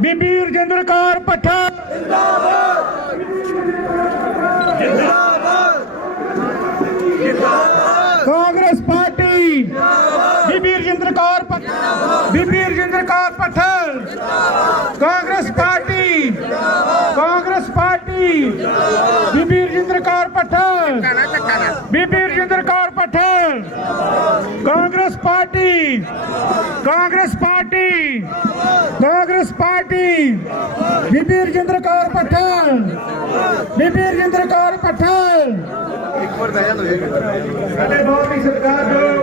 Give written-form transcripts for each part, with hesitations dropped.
बीबी रजिंदर कौर पट्टल Congress party बीबी रजिंदर कौर पट्टल बीबी रजिंदर कौर पट्टल Congress party बीबी रजिंदर कौर पट्टल बीबी रजिंदर कौर पट्टल Congress party बीबी रजिंदर कौर पट्टल बीबी रजिंदर कौर पट्टल ਸਾਡੇ ਬਹੁਤ ਹੀ ਸਤਿਕਾਰਯੋਗ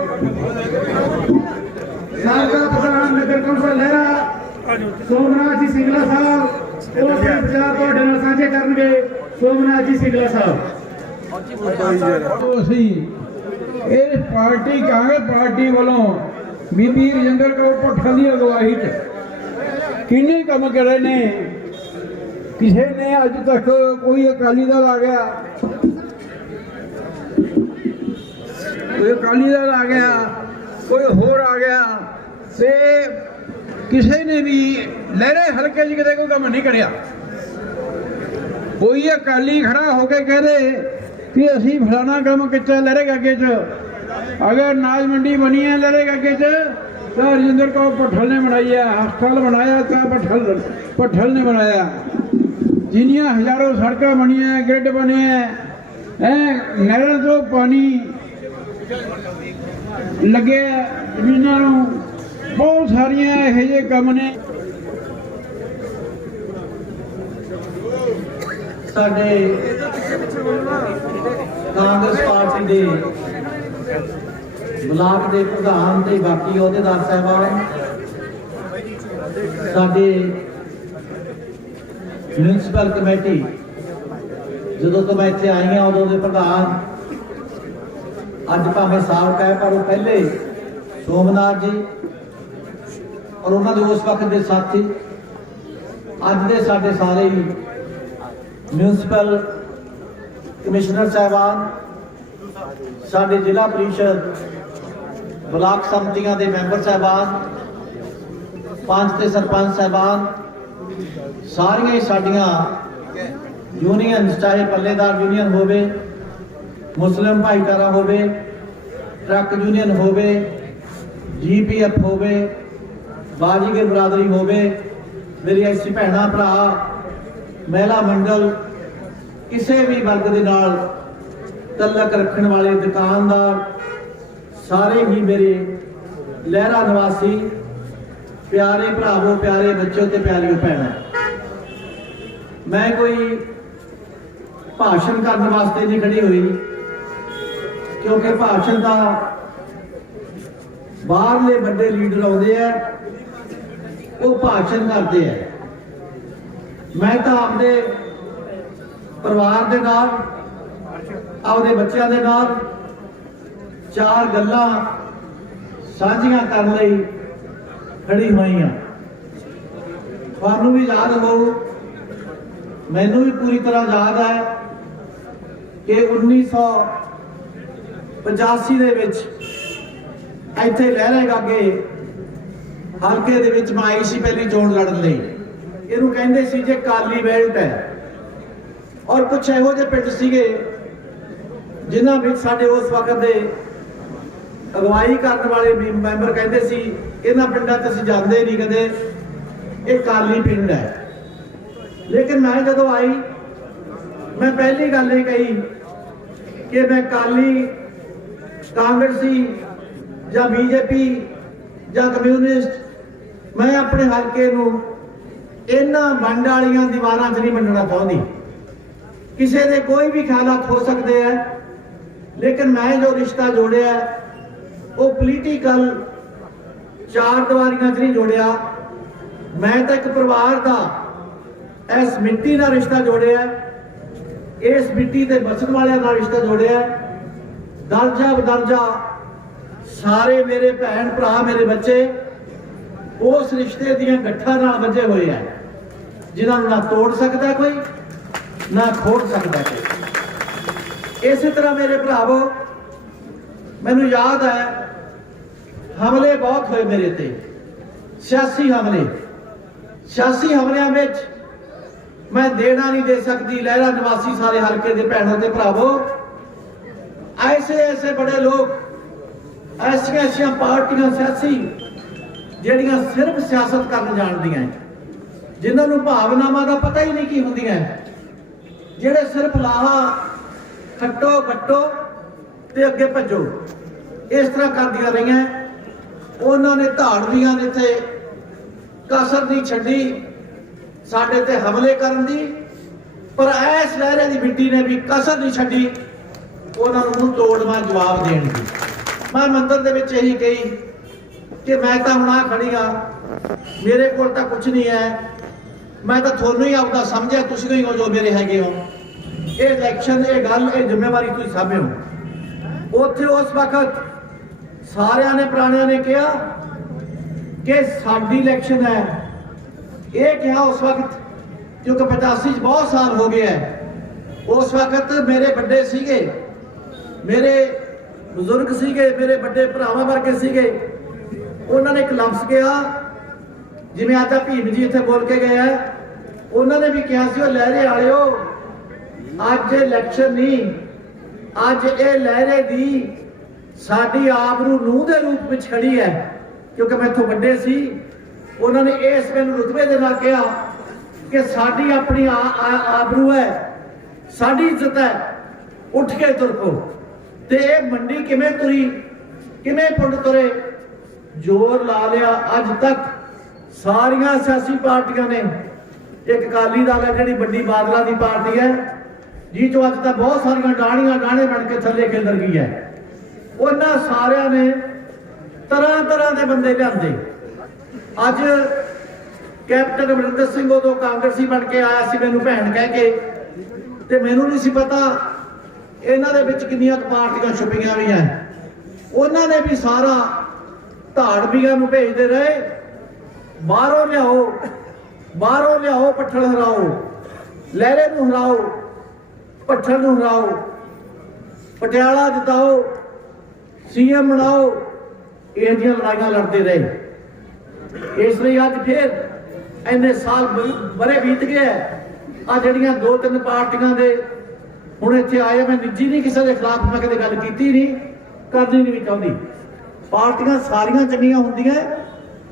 ਸਾਬਕਾ ਪ੍ਰਧਾਨ ਨਗਰ ਕੌਂਸਲ ਲਹਿਰਾ ਸੋਮਨਾਥ ਜੀ ਸਿੰਗਲਾ ਸਾਹਿਬ ਉਹ ਆਪਣੇ ਵਿਚਾਰ ਤੁਹਾਡੇ ਨਾਲ ਸਾਂਝੇ ਕਰਨਗੇ। ਸੋਮਨਾਥ ਜੀ ਸਿੰਗਲਾ ਸਾਹਿਬ। ਅਸੀਂ ਇਹ ਪਾਰਟੀ ਕਾਂਗਰਸ ਪਾਰਟੀ ਵੱਲੋਂ ਬੀਬੀ ਰਜਿੰਦਰ ਕੌਰ ਪੱਠਲ ਦੀ ਅਗਵਾਈ 'ਚ ਕਿੰਨੇ ਕੰਮ ਕਰੇ ਨੇ। ਕਿਸੇ ਨੇ ਅੱਜ ਤੱਕ ਕੋਈ ਅਕਾਲੀ ਦਲ ਆ ਗਿਆ, कोई अकाली दल आ गया, कोई होर आ गया, ते किसी ने भी लहरे हल्के च किते कोई काम नहीं करिया। कोई अकाली खड़ा होके कह दे कि असी फलाना काम किया लहरे गागे च, अगर नाज मंडी बनी है लहरे गागे च तो रजिंदर कौर पट्टल ने बनाई है, हस्पताल बनाया तो पट्टल ने बनाया, जिन्नियां हजारों सड़क बनी है, ग्रिड बने हैं, नहरों तो पानी लगे जमीनों बहुत सारिया ये काम ने। साडे कांग्रेस पार्टी दे ब्लाक दे प्रधान ते बाकी अहुदेदार साहबान, साडे म्यूनसिपल कमेटी जदों तो मैं इत्थे आई हाँ उदों दे प्रधान अज भावें साबका है पर वो पहले सोमनाथ जी और उन्होंने उस वक्त के साथी अज दे साडे सारे ही म्यूनसिपल कमिश्नर साहबान, साडे जिला परिषद ब्लाक समितियां दे मैंबर साहबान, पंच ते सरपंच साहबान, सारियां ही साडियां यूनियन, चाहे पल्लेदार यूनियन होवे, मुस्लिम भाईचारा होवे, ट्रक यूनियन होवे, GPF होवे, बाजीगर बरादरी होवे, मेरी ऐसी भैन भरा, महिला मंडल, किसी भी वर्ग के नाल तलक रखने वाले दुकानदार, सारे ही मेरे लहरा निवासी प्यारे भरावो, प्यारे बच्चों ते प्यारियों भैन। मैं कोई भाषण करने वास्ते नहीं खड़ी हुई, क्योंकि भाषण का बाहरले बड़े लीडर आते हैं, वो भाषण करते हैं। मैं तो अपने परिवार के नाल, अपने बच्चों के नाल चार गल्लां साझियां करने लई खड़ी हुई हाँ। तुहानूं भी याद हो, मैनूं भी पूरी तरह याद है कि 1985 ਦੇ ਵਿੱਚ ਇੱਥੇ ਲਹਿਰੇ ਗਾਗੇ ਹਲਕੇ ਦੇ ਵਿੱਚ ਮੈਂ ਆਈ ਸੀ ਪਹਿਲੀ ਚੋਣ ਲੜਨ ਲਈ। ਇਹਨੂੰ ਕਹਿੰਦੇ ਸੀ ਜੇ ਕਾਲੀ ਬੈਲਟ ਹੈ, ਔਰ ਕੁਝ ਇਹੋ ਜਿਹੇ ਪਿੰਡ ਸੀਗੇ ਜਿਨ੍ਹਾਂ ਵਿੱਚ ਸਾਡੇ ਉਸ ਵਕਤ ਦੇ ਅਗਵਾਈ ਕਰਨ ਵਾਲੇ ਮੈਂਬਰ ਕਹਿੰਦੇ ਸੀ ਇਹਨਾਂ ਪਿੰਡਾਂ 'ਚ ਅਸੀਂ ਜਾਂਦੇ ਨਹੀਂ ਕਦੇ, ਇਹ ਕਾਲੀ ਪਿੰਡ ਹੈ। लेकिन मैं जो आई, मैं पहली गल ये कही कि मैं काली, कांग्रेसी या BJP या कम्यूनिस्ट, मैं अपने हल्के नूं इन्हां वंड वालियां दीवारां च नहीं वंडना चाहती। किसी के कोई भी ख्यालात हो सकते हैं, लेकिन मैं जो रिश्ता जोड़िया वो पोलीटिकल चार दीवारियां च नहीं जोड़िया। मैं तो एक परिवार का इस मिट्टी का रिश्ता जोड़िया, इस मिट्टी के बसन वाले रिश्ता जोड़िया। दर्जा बदर्जा सारे मेरे भैन भरा, मेरे बच्चे उस रिश्ते दियां गठ्ठां नाल बंधे हुए हैं, जिन्होंने ना तोड़ सकता कोई, ना खोड़ सकता कोई। इस तरह मेरे भरावो, मैनूं याद है हमले बहुत हुए मेरे ते, सियासी हमले। सियासी हमलियां विच मैं देना नहीं दे सकती। लहरा निवासी सारे हल्के दे भैणों ते भरावो, ऐसे ऐसे बड़े लोग, ऐसियां ऐसियां पार्टियां सियासी ਜਿਹੜੀਆਂ सिर्फ सियासत करन जाणदियां, जिन्हां नूं भावनावां दा पता ही नहीं की हुंदियां, ਜਿਹੜੇ सिर्फ लाहा खट्टो बट्टो ते अगे भजो इस तरह करदियां रहियां। उन्हां ने धाड़वियां ने इत्थे कसर नहीं छड्डी साडे ते हमले करन दी, पर ऐस लहरे दी मिट्टी ने भी कसर नहीं छड्डी उन्हां नूं मूंह तोड़वां जवाब देण दी। मैं मंदिर दे विच यही कही कि मैं तो हुण आ खड़ी हाँ, मेरे कोल तां कुछ नहीं है, मैं तो थोनों ही आपदा समझिया, तुसीं ही हो जो मेरे हैगे हो। ये इलैक्शन, ये गल, ये जिम्मेवारी तुसीं सामभ्यो। उत्थे उस वक्त सारियां ने पुराणियां ने कहा कि साडी इलैक्शन है, ये कहा उस वक्त, क्योंकि 85 बहुत साल हो गए है। उस वक्त मेरे बड़े सीगे, मेरे बुजुर्ग सीगे, मेरे बड़े भरावां वर्गे सीगे, उन्होंने एक लफ्ज कहा जिवें आज भीम जी इत्थे बोल के गए है, उन्होंने भी कहा सी, लहरे वालिओ अज इलैक्शन नहीं, अज ये लहरे दी साडी आबरू नूह दे रूप में खड़ी है। क्योंकि मैथों बड़े सी, उन्होंने इस मैनूं रुतबे दे नाल कहा कि साडी अपनी आबरू है, साडी इज्जत है, उठ के तुर पो। ते मंडी किवें तुरी, किवें पुंड तुरे, जोर ला लिया। अज तक सारियां सियासी पार्टियां ने, एक अकाली दल है जिहड़ी बड़ी बादलों की पार्टी है, जी चो अज तक बहुत सारियां डाणियां डाणे बन के थले खिलर गई है, उन्हां सारियां ने तरह तरह के बंदे लियाते। अज कैप्टन अमरिंदर सिंह उदों कांग्रेसी बन के आया सी, मैनूं भैन कह के, ते मैनूं नहीं सी पता इन्हां दे विच किन्नियां पार्टियां छुपियां भी हैं। उन्होंने भी सारा धाड़वियां नूं भेजदे रहे, बाहरों लियाओ पट्ठल हराओ, लहरे नूं हराओ, पट्ठल नूं हराओ, पटियाला जिताओ, सीएम बनाओ, इह जिहियां लड़ाइयां लड़ते रहे। इसलिए अज फिर इन्ने साल बड़े बीत गए, आ जिहड़ियां 2-3 पार्टियां दे हुण इत्थे आए, मैं निजी नहीं किसी के खिलाफ मैं कदे गल कीती नहीं, करनी नहीं चाहती। पार्टियां सारियां चंगियां हुंदियां,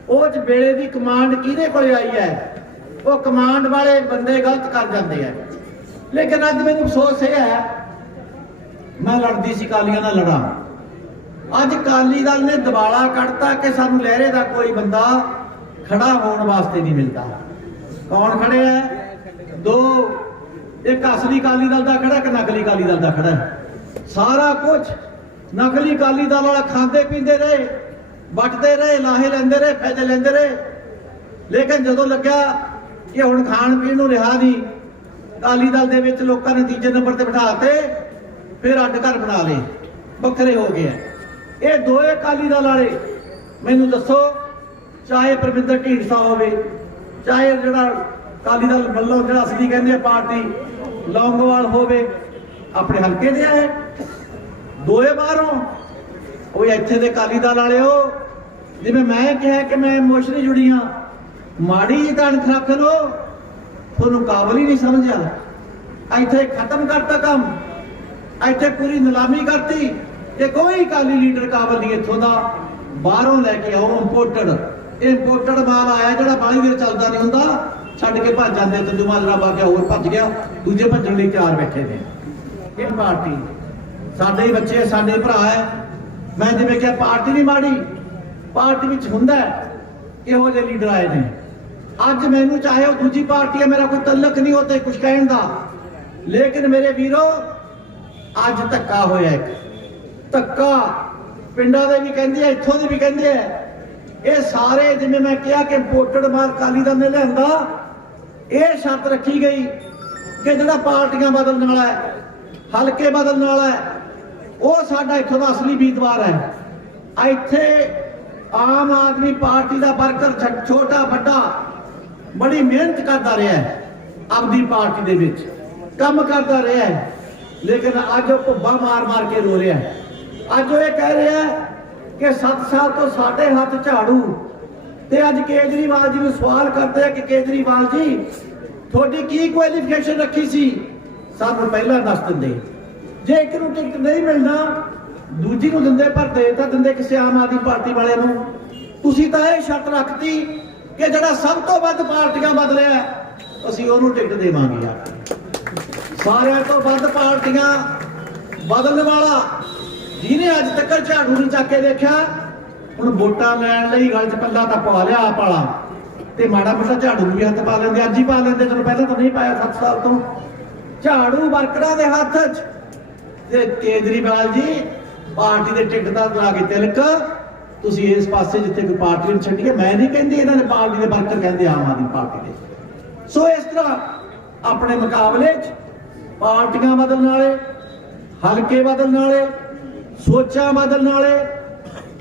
उस वेले दी कमांड किहदे कोल आई है, वो कमांड वाले बंदे गलत कर जाते हैं। लेकिन अज मैनूं अफसोस यह है, मैं लड़दी सी कालियां नाल लड़ा, अज अकाली दल ने दबाला कढ़ता कि सानूं लहरे दा कोई बंदा खड़ा होने वास्ते नहीं मिलता। कौन खड़े है? 2, एक असली अकाली दल दा खड़ा, एक नकली अकाली दल दा खड़ा है। सारा कुछ नकली अकाली दल वाला खांदे पींदे रहे, बटते रहे, लाहे लेंदे रहे, फायदे लेंदे रहे। लेकिन जदों लग्या कि हुण खाण पीण नूं रिहा नहीं, अकाली दल दे विच लोकां ने तीजे नंबर ते बिठाते, फिर अड्ड घर बना लए, बखरे हो गए। ये दोए अकाली दल वाले मैनूं दसो, चाहे परमिंदर ढींडसा होवे, चाहे जिहड़ा अकाली दल ਵੱਲੋਂ जिहड़ा असली कहंदे पार्टी लौंगोवाल होवे, अपने हल्के दे आए, दोए बाहरों। वो इत्थे दे अकाली दल वाले हो, जिवें मैं कहा कि मैं इमोशनली जुड़ी हाँ, माड़ी जी तणख रख लो, तुहानूं काबल ही नहीं समझिया, इत्थे खत्म करता काम, इत्थे पूरी नीलामी करती कि कोई अकाली लीडर काबल नहीं इत्थों दा, बाहरों लैके आओ इंपोर्टेड माल आया जिहड़ा बाहली देर चलदा नहीं हुंदा, छड्ड के भज जांदे, तंजू माजरा पा के होर भज गया, दूजे भजण लई तैयार बैठे ने। ये पार्टी साडे ही बच्चे, साडे भरा है। मैं जिवें कहा पार्टी नहीं माड़ी, पार्टी विच हुंदा इहो जिहे लीडर आए ने। अज मैनूं चाहे वो दूजी पार्टी है, मेरा कोई तलक नहीं होता कुछ कहण दा, लेकिन मेरे वीरो अज धक्का होया, एक धक्का पिंडां दे भी कहंदे, इत्थों दे भी कहंदे, ये सारे जिवें मैं कहा कि इंपोर्टेड माल अकाली दल ने लिआंदा, ये शर्त रखी गई कि जिहड़ा पार्टियां बदलण वाला है, हल्के बदलण वाला है, वो साडा इत्थों दा असली उम्मीदवार है। इत्थे आम आदमी पार्टी का वर्कर छोटा बड़ा बड़ी मेहनत करता रहा है, अपनी पार्टी दे विच काम करता रहा है, लेकिन अज वो भुब्बा मार मार के रो रहा है। अज वो कह रहा है कि 7 साल तो साडे हाथ झाड़ू ਤੇ ਅੱਜ ਕੇਜਰੀਵਾਲ ਜੀ ਨੂੰ ਸਵਾਲ ਕਰਦੇ ਆ ਕਿ ਕੇਜਰੀਵਾਲ ਜੀ ਤੁਹਾਡੀ ਕੀ ਕੁਆਲੀਫਿਕੇਸ਼ਨ ਰੱਖੀ ਸੀ, ਸਾਨੂੰ ਪਹਿਲਾਂ ਦੱਸ ਦਿੰਦੇ। ਜੇ ਇੱਕ ਨੂੰ ਟਿਕਟ ਨਹੀਂ ਮਿਲਣਾ ਦੂਜੀ ਨੂੰ ਦਿੰਦੇ, ਪਰ ਦੇ ਤਾਂ ਦਿੰਦੇ ਕਿਸੇ ਆਮ ਆਦਮੀ ਪਾਰਟੀ ਵਾਲੇ ਨੂੰ। ਤੁਸੀਂ ਤਾਂ ਇਹ ਸ਼ਰਤ ਰੱਖਤੀ ਕਿ ਜਿਹੜਾ ਸਭ ਤੋਂ ਵੱਧ ਪਾਰਟੀਆਂ ਬਦਲਿਆ ਅਸੀਂ ਉਹਨੂੰ ਟਿਕਟ ਦੇਵਾਂਗੇ। ਸਾਰਿਆਂ ਤੋਂ ਵੱਧ ਪਾਰਟੀਆਂ ਬਦਲਣ ਵਾਲਾ ਜਿਹਨੇ ਅੱਜ ਤੱਕ ਝਾੜੂ ਨਹੀਂ ਚੱਕ ਕੇ ਦੇਖਿਆ, ਹੁਣ ਵੋਟਾਂ ਲੈਣ ਲਈ ਗੱਲ 'ਚ ਪੱਲਾ ਤਾਂ ਪਾ ਲਿਆ ਆਪ ਵਾਲਾ, ਤੇ ਮਾੜਾ ਮੋਟਾ ਝਾੜੂ ਨੂੰ ਵੀ ਹੱਥ ਪਾ ਲੈਂਦੇ, ਅੱਜ ਹੀ ਪਾ ਲੈਂਦੇ, ਚਲੋ ਪਹਿਲਾਂ ਤਾਂ ਨਹੀਂ ਪਾਇਆ 7 ਸਾਲ ਤੋਂ। ਝਾੜੂ ਵਰਕਰਾਂ ਦੇ ਹੱਥ 'ਚ ਤੇ ਕੇਜਰੀਵਾਲ ਜੀ ਪਾਰਟੀ ਦੇ ਟਿਕਟ ਦਾ ਲਾ ਕੇ ਤਿਲਕ। ਤੁਸੀਂ ਇਸ ਪਾਸੇ ਜਿੱਥੇ ਕੋਈ ਪਾਰਟੀ ਨੂੰ ਛੱਡੀਏ, ਮੈਂ ਨਹੀਂ ਕਹਿੰਦੀ, ਇਹਨਾਂ ਨੇ ਪਾਰਟੀ ਦੇ ਵਰਕਰ ਕਹਿੰਦੇ ਆਮ ਆਦਮੀ ਪਾਰਟੀ ਦੇ। ਸੋ ਇਸ ਤਰ੍ਹਾਂ ਆਪਣੇ ਮੁਕਾਬਲੇ 'ਚ ਪਾਰਟੀਆਂ ਬਦਲਣ ਵਾਲੇ, ਹਲਕੇ ਬਦਲਣ ਵਾਲੇ, ਸੋਚਾਂ ਬਦਲਣ ਵਾਲੇ,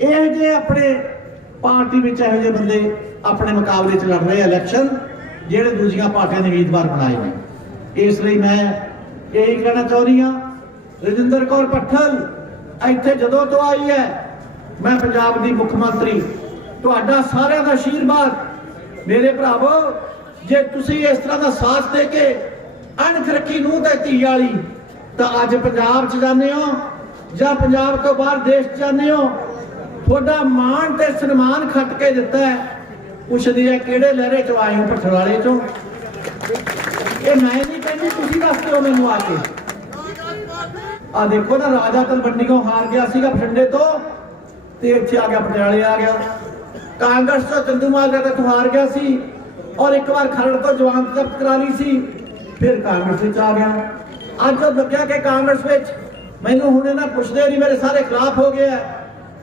ਇਹ ਜਿਹੇ ਆਪਣੇ ਪਾਰਟੀ ਵਿੱਚ ਇਹੋ ਜਿਹੇ ਬੰਦੇ ਆਪਣੇ ਮੁਕਾਬਲੇ 'ਚ ਲੜ ਰਹੇ ਇਲੈਕਸ਼ਨ, ਜਿਹੜੇ ਦੂਜੀਆਂ ਪਾਰਟੀਆਂ ਦੇ ਉਮੀਦਵਾਰ ਬਣਾਏ ਨੇ। ਇਸ ਲਈ ਮੈਂ ਇਹੀ ਕਹਿਣਾ ਚਾਹੁੰਦੀ ਹਾਂ, ਰਜਿੰਦਰ ਕੌਰ ਭੱਠਲ ਇੱਥੇ ਜਦੋਂ ਤੋਂ ਆਈ ਹੈ, ਮੈਂ ਪੰਜਾਬ ਦੀ ਮੁੱਖ ਮੰਤਰੀ, ਤੁਹਾਡਾ ਸਾਰਿਆਂ ਦਾ ਆਸ਼ੀਰਵਾਦ ਮੇਰੇ ਭਰਾਵੋ, ਜੇ ਤੁਸੀਂ ਇਸ ਤਰ੍ਹਾਂ ਦਾ ਸਾਥ ਦੇ ਕੇ ਅਣਖ ਰੱਖੀ ਨੂੰਹ ਤੇ ਧੀ ਵਾਲੀ, ਤਾਂ ਅੱਜ ਪੰਜਾਬ 'ਚ ਜਾਂਦੇ ਹੋ ਜਾਂ ਪੰਜਾਬ ਤੋਂ ਬਾਹਰ ਦੇਸ਼ 'ਚ ਜਾਂਦੇ ਹੋ, ਤੁਹਾਡਾ ਮਾਣ ਤੇ ਸਨਮਾਨ ਖੱਟ ਕੇ ਦਿੱਤਾ ਹੈ। ਪੁੱਛਦੀ ਹੈ ਕਿਹੜੇ ਲਹਿਰੇ 'ਚੋਂ ਆਏ ਹੋ, ਭੱਠਲ ਵਾਲੇ 'ਚੋਂ। ਇਹ ਮੈਂ ਨਹੀਂ ਕਹਿੰਦੀ, ਤੁਸੀਂ ਦੱਸਦੇ ਹੋ ਮੈਨੂੰ ਆ ਕੇ। ਆ ਦੇਖੋ ਨਾ, ਰਾਜਾ ਤਲਵੰਡੀਓਂ ਹਾਰ ਗਿਆ ਸੀਗਾ ਬਠਿੰਡੇ ਤੋਂ, ਤੇ ਇੱਥੇ ਆ ਗਿਆ, ਪਟਿਆਲੇ ਆ ਗਿਆ। ਕਾਂਗਰਸ ਤੋਂ ਚੰਦੂਮਾਜਰਾ ਤੋਂ ਹਾਰ ਗਿਆ ਸੀ, ਔਰ ਇੱਕ ਵਾਰ ਖਰੜ ਤੋਂ ਜਵਾਨਤ ਜ਼ਬਤ ਕਰਾ ਲਈ ਸੀ, ਫਿਰ ਕਾਂਗਰਸ ਵਿੱਚ ਆ ਗਿਆ। ਅੱਜ ਉਹ ਲੱਗਿਆ ਕਿ ਕਾਂਗਰਸ ਵਿੱਚ ਮੈਨੂੰ ਹੁਣ ਇਹਨਾਂ ਪੁੱਛਦੇ ਨਹੀਂ, ਮੇਰੇ ਸਾਰੇ ਖਿਲਾਫ ਹੋ ਗਏ ਆ।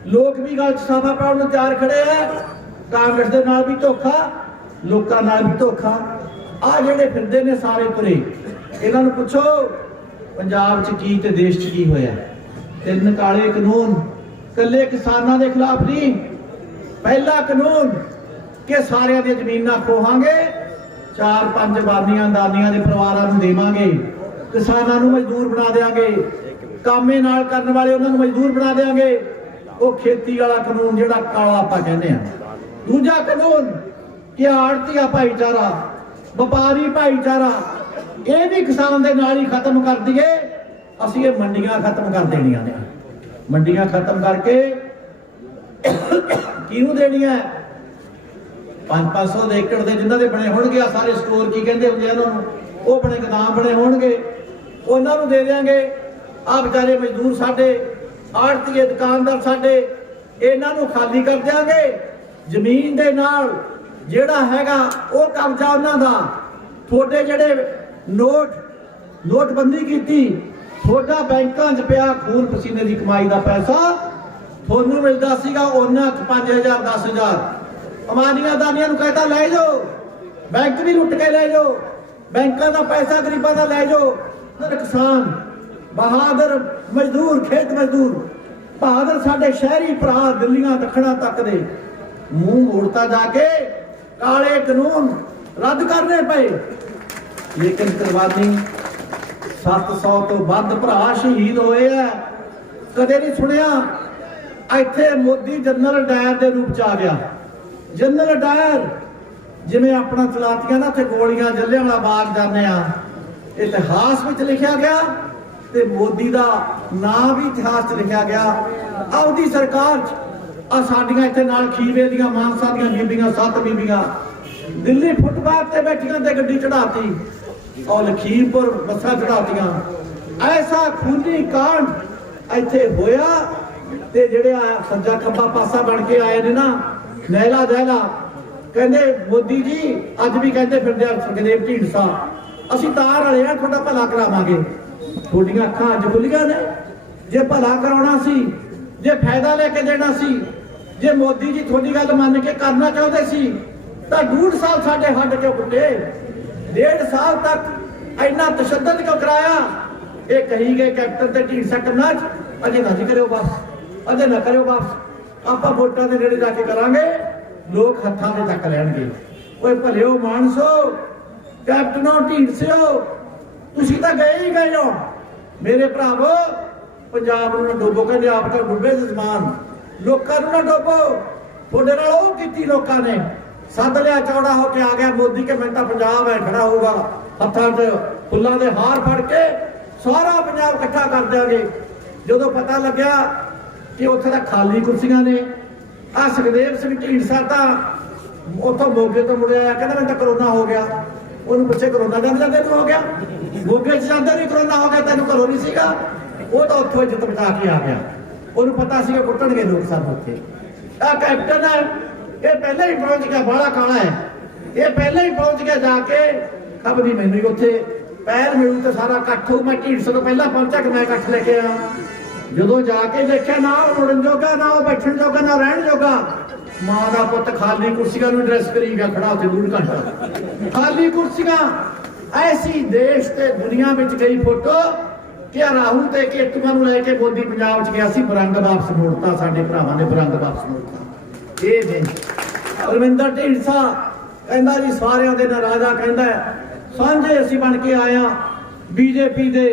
ਲੋਕ ਵੀ ਗੱਲ 'ਚ ਸਾਫਾ ਪਾਉਣ ਨੂੰ ਤਿਆਰ ਖੜੇ ਆ। ਕਾਂਗਰਸ ਦੇ ਨਾਲ ਵੀ ਧੋਖਾ, ਲੋਕਾਂ ਨਾਲ ਵੀ ਧੋਖਾ। ਆ ਜਿਹੜੇ ਫਿਰਦੇ ਨੇ ਸਾਰੇ ਤੁਰੇ, ਇਹਨਾਂ ਨੂੰ ਪੁੱਛੋ ਪੰਜਾਬ 'ਚ ਕੀ ਤੇ ਦੇਸ਼ 'ਚ ਕੀ ਹੋਇਆ। 3 ਕਾਲੇ ਕਾਨੂੰਨ ਕੱਲੇ ਕਿਸਾਨਾਂ ਦੇ ਖਿਲਾਫ ਨਹੀਂ। ਪਹਿਲਾ ਕਾਨੂੰਨ ਕਿ ਸਾਰਿਆਂ ਦੀਆਂ ਜ਼ਮੀਨਾਂ ਖੋਹਾਂਗੇ, 4-5 ਬਾਨੀਆਂ ਦਾਨੀਆਂ ਦੇ ਪਰਿਵਾਰਾਂ ਨੂੰ ਦੇਵਾਂਗੇ, ਕਿਸਾਨਾਂ ਨੂੰ ਮਜ਼ਦੂਰ ਬਣਾ ਦੇਵਾਂਗੇ, ਕਾਮੇ ਨਾਲ ਕਰਨ ਵਾਲੇ ਉਹਨਾਂ ਨੂੰ ਮਜ਼ਦੂਰ ਬਣਾ ਦੇਵਾਂਗੇ। ਉਹ ਖੇਤੀ ਵਾਲਾ ਕਾਨੂੰਨ ਜਿਹੜਾ ਕਾਲਾ ਆਪਾਂ ਕਹਿੰਦੇ ਆ। ਦੂਜਾ ਕਾਨੂੰਨ ਕਿ ਆੜਤੀਆ ਭਾਈਚਾਰਾ, ਵਪਾਰੀ ਭਾਈਚਾਰਾ, ਇਹ ਵੀ ਕਿਸਾਨ ਦੇ ਨਾਲ ਹੀ ਖਤਮ ਕਰ ਦਈਏ। ਅਸੀਂ ਇਹ ਮੰਡੀਆਂ ਖਤਮ ਕਰ ਦੇਣੀਆਂ ਨੇ। ਮੰਡੀਆਂ ਖਤਮ ਕਰਕੇ ਕਿਹਨੂੰ ਦੇਣੀਆਂ? 500 ਦੇ ਏਕੜ ਦੇ ਜਿਨ੍ਹਾਂ ਦੇ ਬਣੇ ਹੋਣਗੇ, ਆ ਸਾਰੇ ਸਟੋਰ ਕੀ ਕਹਿੰਦੇ ਹੁੰਦੇ ਆ ਉਹਨਾਂ ਨੂੰ, ਉਹ ਬਣੇ ਗੋਦਾਮ ਬਣੇ ਹੋਣਗੇ, ਉਹਨਾਂ ਨੂੰ ਦੇ ਦੇਾਂਗੇ। ਆ ਵਿਚਾਰੇ ਮਜ਼ਦੂਰ ਸਾਡੇ, ਆੜਤੀਏ ਦੁਕਾਨਦਾਰ ਸਾਡੇ, ਇਹਨਾਂ ਨੂੰ ਖਾਲੀ ਕਰ ਦਿਆਂਗੇ। ਜ਼ਮੀਨ ਦੇ ਨਾਲ ਜਿਹੜਾ ਹੈਗਾ ਉਹ ਕਬਜ਼ਾ ਉਹਨਾਂ ਦਾ। ਤੁਹਾਡੇ ਜਿਹੜੇ ਨੋਟਬੰਦੀ ਕੀਤੀ, ਤੁਹਾਡਾ ਬੈਂਕਾਂ 'ਚ ਪਿਆ ਖੂਨ ਪਸੀਨੇ ਦੀ ਕਮਾਈ ਦਾ ਪੈਸਾ, ਤੁਹਾਨੂੰ ਮਿਲਦਾ ਸੀਗਾ ਉਹਨਾਂ 5000 10,000। ਅਮਾਨੀਆਂ ਦਾਨੀਆਂ ਨੂੰ ਕਹਿੰਦਾ ਲੈ ਜਾਓ, ਬੈਂਕ ਵੀ ਲੁੱਟ ਕੇ ਲੈ ਜਾਓ, ਬੈਂਕਾਂ ਦਾ ਪੈਸਾ ਗਰੀਬਾਂ ਦਾ ਲੈ ਜਾਓ। ਕਿਸਾਨ ਬਹਾਦਰ ਮਜ਼ਦੂਰ, ਖੇਤ ਮਜ਼ਦੂਰ ਬਹਾਦਰ ਸਾਡੇ ਸ਼ਹਿਰੀ ਭਰਾ ਦਿੱਲੀਆਂ ਦੱਖਣਾਂ ਤੱਕ ਦੇ ਮੂੰਹ ਮੋੜਤਾ ਜਾ ਕੇ ਕਾਲੇ ਕਾਨੂੰਨ ਰੱਦ ਕਰਨੇ ਪਏ। ਲੇਕਿਨ ਕੁਰਬਾਨੀ 700 ਤੋਂ ਵੱਧ ਭਰਾ ਸ਼ਹੀਦ ਹੋਏ ਆ। ਕਦੇ ਨਹੀਂ ਸੁਣਿਆ ਇੱਥੇ ਮੋਦੀ ਜਨਰਲ ਡਾਇਰ ਦੇ ਰੂਪ 'ਚ ਆ ਗਿਆ। ਜਨਰਲ ਡਾਇਰ ਜਿਵੇਂ ਆਪਣਾ ਚਲਾਤੀਆਂ ਨਾ, ਉੱਥੇ ਗੋਲੀਆਂ ਜੱਲਿਆਂਵਾਲਾ ਬਾਗ ਜਾਂਦੇ ਆ, ਇਤਿਹਾਸ ਵਿੱਚ ਲਿਖਿਆ ਗਿਆ ਤੇ ਮੋਦੀ ਦਾ ਨਾਂ ਵੀ ਇਤਿਹਾਸ 'ਚ ਲਿਖਿਆ ਗਿਆ। ਆਪਦੀ ਸਰਕਾਰ 'ਚ ਆ ਸਾਡੀਆਂ ਇੱਥੇ ਨਾਲ ਖੀਵੇ ਦੀਆਂ ਮਾਨਸਾ ਦੀਆਂ ਬੀਬੀਆਂ, 7 ਬੀਬੀਆਂ ਦਿੱਲੀ ਫੁੱਟਪਾਥ ਤੇ ਬੈਠੀਆਂ ਤੇ ਗੱਡੀ ਚੜਾਤੀ, ਔਰ ਲਖੀਮਪੁਰ ਬੱਸਾਂ ਚੜਾਤੀਆਂ। ਐਸਾ ਖੂਨੀ ਕਾਂਡ ਇੱਥੇ ਹੋਇਆ। ਤੇ ਜਿਹੜੇ ਆ ਸੱਜਾ ਖੱਬਾ ਪਾਸਾ ਬਣ ਕੇ ਆਏ ਨੇ ਨਾ, ਨੈਲਾ ਦਹਿਲਾ, ਕਹਿੰਦੇ ਮੋਦੀ ਜੀ ਅੱਜ ਵੀ ਕਹਿੰਦੇ ਫਿਰਦੇ ਆ ਸੁਖਦੇਵ ਢੀਂਡਸਾ, ਅਸੀਂ ਤਾਰ ਵਾਲੇ ਆ, ਤੁਹਾਡਾ ਭਲਾ ਕਰਾਵਾਂਗੇ। ਤੁਹਾਡੀਆਂ ਅੱਖਾਂ ਅੱਜ ਖੁੱਲੀਆਂ ਨੇ। ਜੇ ਭਲਾ ਕਰਾਉਣਾ ਸੀ, ਜੇ ਫਾਇਦਾ ਲੈ ਕੇ ਦੇਣਾ ਸੀ, ਜੇ ਮੋਦੀ ਜੀ ਤੁਹਾਡੀ ਗੱਲ ਮੰਨ ਕੇ ਕਰਨਾ ਚਾਹੁੰਦੇ ਸੀ, ਤਾਂ 1.5 ਸਾਲ ਸਾਡੇ ਹੱਡ ਕਿਉਂ ਕੁੱਟੇ? 1.5 ਸਾਲ ਤੱਕ ਇੰਨਾ ਤਸ਼ੱਦਦ ਕਿਉਂ ਕਰਾਇਆ? ਇਹ ਕਹੀ ਗਏ ਕੈਪਟਨ ਤੇ ਢੀਂਡਸਾ ਕੰਨਾਂ 'ਚ ਅਜੇ ਨਾ ਜੀ ਕਰਿਓ ਬਸ, ਅਜੇ ਨਾ ਕਰਿਓ ਬਸ, ਆਪਾਂ ਵੋਟਾਂ ਦੇ ਨੇੜੇ ਜਾ ਕੇ ਕਰਾਂਗੇ, ਲੋਕ ਹੱਥਾਂ ਤੇ ਚੱਕ ਲੈਣਗੇ। ਓਏ ਭਲਿਓ ਮਾਨਸੋ, ਕੈਪਟਨੋਂ ਢੀਂਡਸਿਓ, ਤੁਸੀਂ ਤਾਂ ਗਏ ਹੀ ਗਏ ਹੋ। ਮੇਰੇ ਭਰਾਵੋ, ਪੰਜਾਬ ਨੂੰ ਨਾ ਡੋਬੋ, ਕਹਿੰਦੇ ਆਪ ਤਾਂ ਡੁੱਬੇ ਜ਼ਮਾਨ, ਲੋਕਾਂ ਨੂੰ ਨਾ ਡੋਬੋ। ਤੁਹਾਡੇ ਨਾਲ ਉਹ ਕੀਤੀ ਲੋਕਾਂ ਨੇ। ਸੱਦ ਲਿਆ, ਚੌੜਾ ਹੋ ਕੇ ਆ ਗਿਆ ਮੋਦੀ ਕੇ ਮੈਂ ਤਾਂ ਪੰਜਾਬ ਹੈ ਖੜਾ ਹੋਊਗਾ, ਹੱਥਾਂ 'ਚ ਫੁੱਲਾਂ ਦੇ ਹਾਰ ਫੜ ਕੇ ਸਾਰਾ ਪੰਜਾਬ ਇਕੱਠਾ ਕਰ ਦਿਆਂਗੇ। ਜਦੋਂ ਪਤਾ ਲੱਗਿਆ ਕਿ ਉੱਥੇ ਤਾਂ ਖਾਲੀ ਕੁਰਸੀਆਂ ਨੇ, ਆ ਸੁਖਦੇਵ ਸਿੰਘ ਢੀਂਡਸਾ ਤਾਂ ਉੱਥੋਂ ਮੋਗੇ ਤੋਂ ਮੁੜਿਆ ਆਇਆ, ਕਹਿੰਦਾ ਮੈਨੂੰ ਤਾਂ ਕਰੋਨਾ ਹੋ ਗਿਆ। ਉਹਨੂੰ ਪੁੱਛੇ ਕਰੋਨਾ ਜਾਂਦੇ ਤੈਨੂੰ ਹੋ ਗਿਆ? ਮੋਗੇ 'ਚ ਜਾਂਦੇ ਨਹੀਂ ਕਰੋਨਾ ਹੋ ਗਿਆ, ਤੈਨੂੰ ਘਰੋਂ ਨਹੀਂ ਸੀਗਾ? ਉਹ ਤਾਂ ਉੱਥੋਂ ਇੱਜ਼ਤ ਬਚਾ ਕੇ ਆ ਗਿਆ। ਉਹਨੂੰ ਪਤਾ ਸੀਗਾ ਕੁੱਟਣਗੇ ਲੋਕ ਸਾਨੂੰ ਉੱਥੇ। ਆ ਕੈਪਟਨ ਹੈ, ਇਹ ਪਹਿਲਾਂ ਹੀ ਪਹੁੰਚ ਗਿਆ, ਬਾਹਲਾ ਕਾਲਾ ਹੈ, ਇਹ ਪਹਿਲਾਂ ਹੀ ਪਹੁੰਚ ਗਿਆ। ਜਾ ਕੇ ਖਬਰ ਨਹੀਂ ਮੈਨੂੰ ਉੱਥੇ ਪੈਰ ਮਿਲੂ ਤੇ ਸਾਰਾ ਇਕੱਠ ਹੋਊ। ਮੈਂ ਢੀਂਡਸੇ ਤੋਂ ਪਹਿਲਾਂ ਪਹੁੰਚਿਆ ਕਿ ਮੈਂ ਇਕੱਠ ਲੈ ਕੇ ਆਇਆ। ਜਦੋਂ ਜਾ ਕੇ ਦੇਖਿਆ ਨਾ ਉਹ ਮੁੜਨ ਜੋਗਾ, ਨਾ ਉਹ ਬੈਠਣ ਜੋਗਾ, ਨਾ ਰਹਿਣ ਜੋਗਾ। ਮਾਂ ਦਾ ਪੁੱਤ ਖਾਲੀ ਕੁਰਸੀਆਂ ਨੂੰ ਐਡਰੈਸ ਕਰੀ ਗਿਆ ਖੜਾ ਉੱਥੇ ਡੂਢ ਘੰਟਾ। ਖਾਲੀ ਕੁਰਸੀਆਂ। ਐਸੀ ਦੇਸ਼ ਤੇ ਦੁਨੀਆ ਵਿੱਚ ਗਈ ਫੋਟੋ ਕਿ ਰਾਹੁਲ ਤੇ ਕੇਤੂਆਂ ਨੂੰ ਲੈ ਕੇ ਮੋਦੀ ਪੰਜਾਬ 'ਚ ਗਿਆ ਸੀ, ਬਰੰਗ ਵਾਪਸ ਮੋੜਤਾ। ਸਾਡੇ ਭਰਾਵਾਂ ਨੇ ਬਰੰਗ ਵਾਪਸ ਮੋੜਤਾ। ਇਹ ਨੇ ਰਵਿੰਦਰ ਢੀਂਡਸਾ ਕਹਿੰਦਾ ਜੀ ਸਾਰਿਆਂ ਦੇ ਨਾਲ ਰਾਜਾ, ਕਹਿੰਦਾ ਸਾਂਝੇ ਅਸੀਂ ਬਣ ਕੇ ਆਏ ਆ ਬੀਜੇਪੀ ਦੇ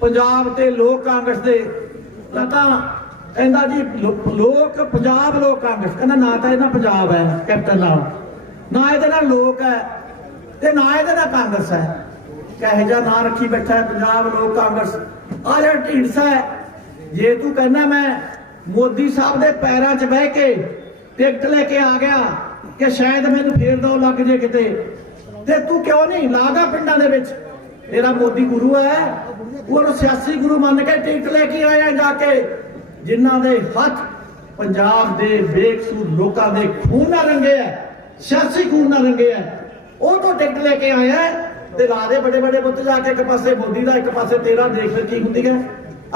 ਪੰਜਾਬ ਤੇ ਲੋਕ ਕਾਂਗਰਸ ਦੇ। ਤਾਂ ਕਹਿੰਦਾ ਜੀ ਲੋਕ ਪੰਜਾਬ ਲੋਕ ਕਾਂਗਰਸ, ਕਹਿੰਦਾ ਨਾ ਤਾਂ ਇਹਦਾ ਪੰਜਾਬ ਹੈ ਕੈਪਟਨ ਨਾਲ, ਨਾ ਇਹਦੇ ਨਾਲ ਲੋਕ ਹੈ ਤੇ ਨਾ ਇਹਦੇ ਨਾਲ ਕਾਂਗਰਸ ਹੈ। ਕਹੇ ਜਾ ਨਾਂ ਰੱਖੀ ਬੈਠਾ ਹੈ ਪੰਜਾਬ ਲੋਕ ਕਾਂਗਰਸ। ਆ ਜਿਹੜਾ ਢੀਂਡਸਾ ਹੈ, ਜੇ ਤੂੰ ਕਹਿੰਦਾ ਮੈਂ ਮੋਦੀ ਸਾਹਿਬ ਦੇ ਪੈਰਾਂ 'ਚ ਬਹਿ ਕੇ ਟਿਕਟ ਲੈ ਕੇ ਆ ਗਿਆ ਕਿ ਸ਼ਾਇਦ ਮੈਨੂੰ ਫੇਰ ਦੋ ਲੱਗ ਜੇ ਕਿਤੇ, ਤੇ ਤੂੰ ਕਿਉਂ ਨਹੀਂ ਲਾਗਾ ਪਿੰਡਾਂ ਦੇ ਵਿੱਚ? ਤੇਰਾ ਮੋਦੀ ਗੁਰੂ ਹੈ, ਉਹਨੂੰ ਸਿਆਸੀ ਗੁਰੂ ਮੰਨ ਕੇ ਟਿਕਟ ਲੈ ਕੇ ਆਇਆ ਜਾ ਕੇ, ਜਿਨ੍ਹਾਂ ਦੇ ਹੱਥ ਪੰਜਾਬ ਦੇ ਬੇਕਸੂਰ ਲੋਕਾਂ ਦੇ ਖੂਨ ਨਾਲ ਰੰਗੇ ਹੈ, ਸਿਆਸੀ ਖੂਨ ਨਾਲ ਰੰਗੇ ਹੈ। ਉਹ ਤੋਂ ਟਿਕਟ ਲੈ ਕੇ ਆਇਆ ਤੇ ਲਾ ਦੇ ਵੱਡੇ ਵੱਡੇ ਬੁੱਤ ਜਾ ਕੇ, ਇੱਕ ਪਾਸੇ ਮੋਦੀ ਦਾ, ਇੱਕ ਪਾਸੇ ਤੇਰਾ। ਦੇਖ ਫਿਰ ਕੀ ਹੁੰਦੀ ਹੈ।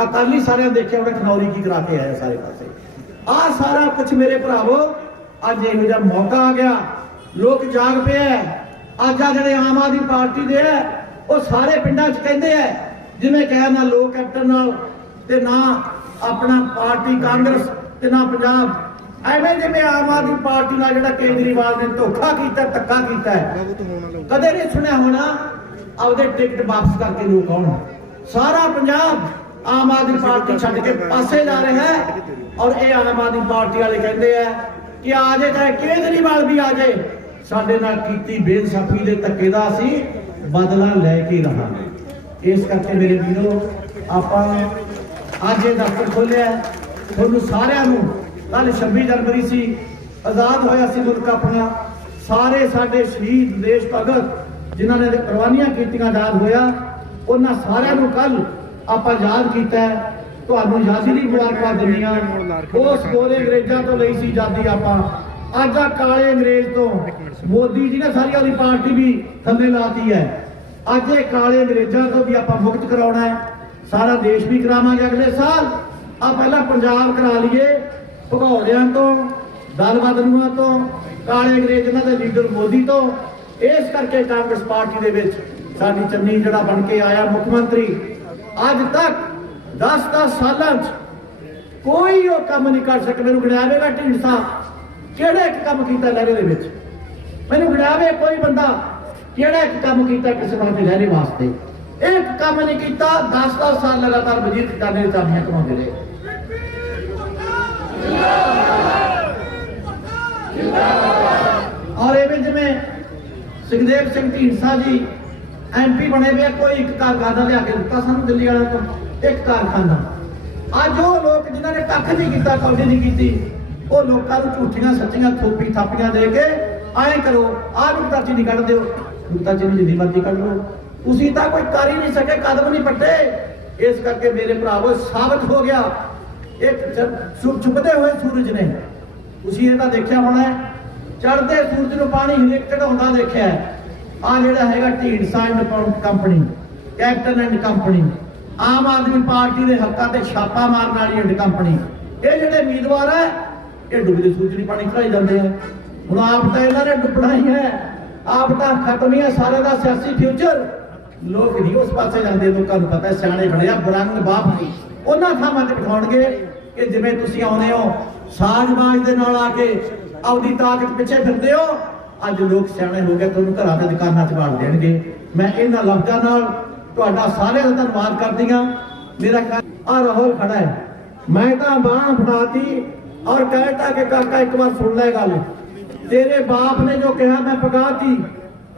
ਅਕਾਲੀ ਸਾਰਿਆਂ ਦੇਖਿਆ ਉਹਨੇ ਖਨੌਰੀ ਕੀ ਕਰਾ ਕੇ ਆਇਆ ਸਾਰੇ ਪਾਸੇ। ਆਹ ਸਾਰਾ ਕੁਝ ਮੇਰੇ ਭਰਾਵੋ ਅੱਜ ਇਹੋ ਜਿਹਾ ਮੌਕਾ ਆ ਗਿਆ, ਲੋਕ ਜਾਗ ਪਿਆ। ਅੱਜ ਆ ਜਿਹੜੇ ਆਮ ਆਦਮੀ ਪਾਰਟੀ ਦੇ ਹੈ, ਉਹ ਸਾਰੇ ਪਿੰਡਾਂ 'ਚ ਕਹਿੰਦੇ ਆ, ਜਿਵੇਂ ਕਿਹਾ ਨਾ ਲੋਕ ਕੈਪਟਨ ਨਾਲ ਤੇ ਨਾ ਆਪਣਾ ਪਾਰਟੀ ਕਾਂਗਰਸ ਤੇ ਨਾ ਪੰਜਾਬ, ਐਵੇਂ ਜਿਵੇਂ ਆਮ ਆਦਮੀ ਪਾਰਟੀ ਨਾਲ ਜਿਹੜਾ ਕੇਜਰੀਵਾਲ ਨੇ ਧੋਖਾ ਕੀਤਾ, ਧੱਕਾ ਕੀਤਾ ਹੈ, ਕਦੇ ਨਹੀਂ ਸੁਣਿਆ ਹੋਣਾ। ਆਪਦੇ ਟਿਕਟ ਵਾਪਸ ਕਰਕੇ ਲੋਕ ਆਉਣ। ਸਾਰਾ ਪੰਜਾਬ ਆਮ ਆਦਮੀ ਪਾਰਟੀ ਛੱਡ ਕੇ ਪਾਸੇ ਜਾ ਰਿਹਾ ਹੈ। ਔਰ ਇਹ ਆਮ ਆਦਮੀ ਪਾਰਟੀ ਵਾਲੇ ਕਹਿੰਦੇ ਆ ਕਿ ਆ ਜੇ ਚਾਹੇ ਕੇਜਰੀਵਾਲ ਵੀ ਆ ਜਾਏ, ਸਾਡੇ ਨਾਲ ਕੀਤੀ ਬੇਇਨਸਾਫੀ ਦੇ ਧੱਕੇ ਦਾ ਅਸੀਂ ਬਦਲਾ ਲੈ ਕੇ ਰਹਾਂਗੇ। ਇਸ ਕਰਕੇ ਮੇਰੇ ਵੀਰੋ, ਆਪਾਂ ਅੱਜ ਇਹ ਦਫ਼ਤਰ ਖੋਲਿਆ। ਤੁਹਾਨੂੰ ਸਾਰਿਆਂ ਨੂੰ, ਕੱਲ 26 ਜਨਵਰੀ ਸੀ, ਆਜ਼ਾਦ ਹੋਇਆ ਸੀ ਮੁਲਕ ਆਪਣਾ। ਸਾਰੇ ਸਾਡੇ ਸ਼ਹੀਦ ਦੇਸ਼ ਭਗਤ ਜਿਨ੍ਹਾਂ ਨੇ ਕੁਰਬਾਨੀਆਂ ਕੀਤੀਆਂ, ਆਜ਼ਾਦ ਹੋਇਆ, ਉਹਨਾਂ ਸਾਰਿਆਂ ਨੂੰ ਕੱਲ ਆਪਾਂ ਯਾਦ ਕੀਤਾ। ਤੁਹਾਨੂੰ ਆਜ਼ਾਦੀ ਦੀ ਮੁਬਾਰਕਾਂ ਦਿੰਦੀਆਂ। ਉਸ ਗੋਰੇ ਅੰਗਰੇਜ਼ਾਂ ਤੋਂ ਲਈ ਸੀ ਆਜ਼ਾਦੀ ਆਪਾਂ, ਅੱਜ ਆ ਕਾਲੇ ਅੰਗਰੇਜ਼ ਤੋਂ ਮੋਦੀ ਜੀ ਨੇ ਸਾਰੀ ਉਹਦੀ ਪਾਰਟੀ ਵੀ ਥੱਲੇ ਲਾਤੀ ਹੈ। ਅੱਜ ਇਹ ਕਾਲੇ ਅੰਗਰੇਜ਼ਾਂ ਤੋਂ ਵੀ ਆਪਾਂ ਮੁਕਤ ਕਰਾਉਣਾ ਹੈ। ਸਾਰਾ ਦੇਸ਼ ਵੀ ਕਰਾਵਾਂਗੇ ਅਗਲੇ ਸਾਲ। ਆ ਪਹਿਲਾਂ ਪੰਜਾਬ ਕਰਾ ਲਈਏ ਭਗੌੜਿਆਂ ਤੋਂ, ਦਲ ਬਦਲੂਆਂ ਤੋਂ, ਕਾਲੇ ਅੰਗਰੇਜ਼ ਇਹਨਾਂ ਦੇ ਲੀਡਰ ਮੋਦੀ ਤੋਂ। ਇਸ ਕਰਕੇ ਕਾਂਗਰਸ ਪਾਰਟੀ ਦੇ ਵਿੱਚ ਸਾਡੀ ਚੰਨੀ ਜਿਹੜਾ ਬਣ ਕੇ ਆਇਆ ਮੁੱਖ ਮੰਤਰੀ, ਅੱਜ ਤੱਕ 10-10 ਸਾਲਾਂ 'ਚ ਕੋਈ ਉਹ ਕੰਮ ਨਹੀਂ ਕਰ ਸਕਿਆ। ਮੈਨੂੰ ਗਿਣਾਵੇਗਾ ਢੀਂਡਸਾ ਕਿਹੜਾ ਇੱਕ ਕੰਮ ਕੀਤਾ ਲਹਿਰੇ ਦੇ ਵਿੱਚ? ਮੈਨੂੰ ਗਿਣਾਵੇ ਕੋਈ ਬੰਦਾ ਕਿਹੜਾ ਇੱਕ ਕੰਮ ਕੀਤਾ ਕਿਸੇ ਵਾਸਤੇ, ਲਹਿਰੇ ਵਾਸਤੇ ਇੱਕ ਕੰਮ ਨਹੀਂ ਕੀਤਾ। 10-10 ਸਾਲ ਲਗਾਤਾਰ ਵਜ਼ੀਰ ਖਜ਼ਾਨੇ ਦੀਆਂ ਚਾਬੀਆਂ ਕਮਾਉਂਦੇ ਰਹੇ। ਔਰ ਇਹ ਜਿਵੇਂ ਸੁਖਦੇਵ ਸਿੰਘ ਢੀਂਡਸਾ ਜੀ MP ਬਣੇ ਵੇ, ਕੋਈ ਇੱਕ ਕਾਰਖਾਨਾ ਲਿਆ ਕੇ ਦਿੱਤਾ ਸਾਨੂੰ ਦਿੱਲੀ ਵਾਲਿਆਂ ਤੋਂ, ਇੱਕ ਕਾਰਖਾਨਾ। ਅੱਜ ਉਹ ਲੋਕ ਜਿਨ੍ਹਾਂ ਨੇ ਕੱਖ ਨਹੀਂ ਕੀਤਾ, ਕੌਡੀ ਨਹੀਂ ਕੀਤੀ, ਉਹ ਲੋਕਾਂ ਨੂੰ ਝੂਠੀਆਂ ਸੱਚੀਆਂ ਥੋਪੀ ਥਾਪੀਆਂ ਦੇ ਕੇ ਐਂ ਕਰੋ, ਆਹ ਨੁਕਤਾ ਚੀਨੀ ਕੱਢ ਦਿਓ, ਨੁਕਤਾ ਚੀਨੀ ਜਿੰਨੀ ਮਰਜ਼ੀ ਕੱਢ ਲਓ, ਤੁਸੀਂ ਤਾਂ ਕੋਈ ਕਰ ਹੀ ਨਹੀਂ ਸਕੇ, ਕਦਮ ਨਹੀਂ ਪੱਟੇ। ਇਸ ਕਰਕੇ ਮੇਰੇ ਭਰਾਵੋ ਸਾਬਤ ਹੋ ਗਿਆ ਇੱਕ ਛੁਪਦੇ ਹੋਏ ਸੂਰਜ ਨੇ। ਤੁਸੀਂ ਇਹ ਤਾਂ ਦੇਖਿਆ ਹੋਣਾ, ਚੜ੍ਹਦੇ ਸੂਰਜ ਨੂੰ ਪਾਣੀ ਹਰੇਕ ਚੜਾਉਂਦਾ ਦੇਖਿਆ। ਆ ਜਿਹੜਾ ਹੈਗਾ Dhindsa and company, captain and company, Aam Aadmi party ਦੇ ਹੱਕਾਂ ਤੇ ਛਾਪਾ ਮਾਰਨ ਵਾਲੀ ਐਂਡ ਕੰਪਨੀ, ਇਹ ਜਿਹੜੇ ਉਮੀਦਵਾਰ ਹੈ ਇਹ ਡੁੱਬਦੇ ਸੂਰਜ ਨੂੰ ਪਾਣੀ ਚੜਾਈ ਜਾਂਦੇ ਆ। ਹੁਣ ਆਪ ਤਾਂ ਇਹਨਾਂ ਨੇ ਡੁੱਬਣਾ ਹੀ ਹੈ, ਆਪ ਤਾਂ ਖਤਮ ਹੀ ਹੈ ਸਾਰੇ ਦਾ ਸਿਆਸੀ ਫਿਊਚਰ। ਲੋਕ ਨਹੀਂ ਉਸ ਪਾਸੇ ਜਾਂਦੇ, ਲੋਕਾਂ ਨੂੰ ਪਤਾ ਸਿਆਣੇ ਬਣੇ ਆ, ਬਰੰਗ ਬਾਪ ਨਹੀਂ ਉਹਨਾਂ ਥਾਵਾਂ ਤੇ ਬਿਠਾਉਣਗੇ ਕਿ ਜਿਵੇਂ ਤੁਸੀਂ ਆਉਂਦੇ ਹੋ ਸਾਜ਼ਬਾਜ਼ ਦੇ ਨਾਲ ਆ ਕੇ ਆਪਦੀ ਤਾਕਤ ਪਿੱਛੇ ਫਿਰਦੇ ਹੋ। ਅੱਜ ਲੋਕ ਸਿਆਣੇ ਹੋ ਗਏ, ਤੁਹਾਨੂੰ ਘਰਾਂ ਤੇ ਦੁਕਾਨਾਂ 'ਚ ਵੜ ਦੇਣਗੇ। ਮੈਂ ਇਹਨਾਂ ਲਫ਼ਜ਼ਾਂ ਨਾਲ ਤੁਹਾਡਾ ਸਾਰਿਆਂ ਦਾ ਧੰਨਵਾਦ ਕਰਦੀ ਹਾਂ। ਮੇਰਾ ਆ ਰਾਹੁਲ ਖੜਾ ਹੈ, ਮੈਂ ਤਾਂ ਬਾਂਹ ਫੜਾਤੀ और कहता कि काका एक बार सुन ले गल, तेरे बाप ने जो कहा मैं पगाती,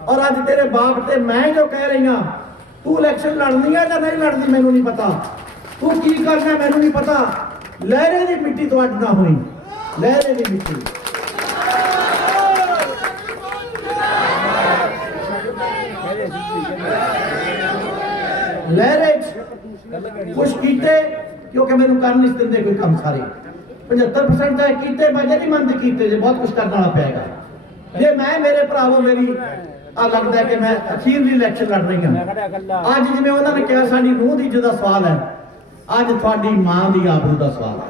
और अज तेरे बाप ते मैं जो कह रही हाँ, तू इलेक्शन लड़नी है या नहीं लड़नी मैनू नहीं पता, तू की करना मैनू नहीं पता। लहरे की मिट्टी तो अज ना हुई, लहरे की मिट्टी। लहरे कुछ कीते क्योंकि मैंने कर नहीं देंगे कोई काम सारे 75% चाहे कीते मैं नहीं मानते कीते जे बहुत कुछ करना पेगा जे मैं मेरे भरावो मेरी आ लगता है कि मैं अखीरली इलेक्शन लड़ रही हूं। अज जिवें उन्होंने कहा साडी नूंह दी इज्जत दा सवाल है, अज थोड़ी मां दी आबरू दा सवाल है।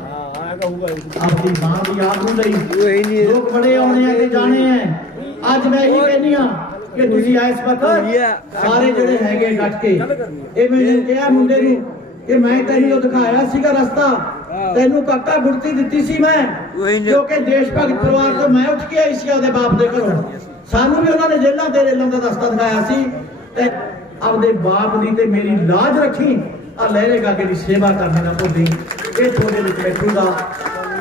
अपनी मां दी आबरू लई लोग बड़े आने हैं ते जाने हैं। अज मैं यही कहनी हां कि तुसीं इस वक्त सारे ਜਿਹੜੇ ਹੈਗੇ ਡਟ ਕੇ ਇਹ ਮੈਨੂੰ ਕਿਹਾ ਮੁੰਡੇ ਨੂੰ कि मैं तेन दिखाया सीगा रास्ता, तेनू काका गुड़ती दी सी मैं, क्योंकि देश भगत परिवार तो मैं उठ के आई सी आपदे बाप दे घरों, सानू भी उन्होंने जेलों ते रेलों का रास्ता दिखाया सी। ते आपदे बाप दी ते मेरी लाज रखी, आ लहरे गागे दी सेवा करने ना भुल्ली। ये थोड़े विच बैठूगा,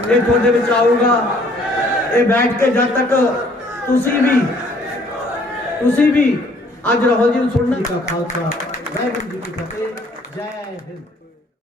ये थोड़े विच आऊगा, ये बैठ के जब तक तुसी भी अज राहुल जी सुनने का खालसा वाहिगुरू जी की फतेह। जय हिंद।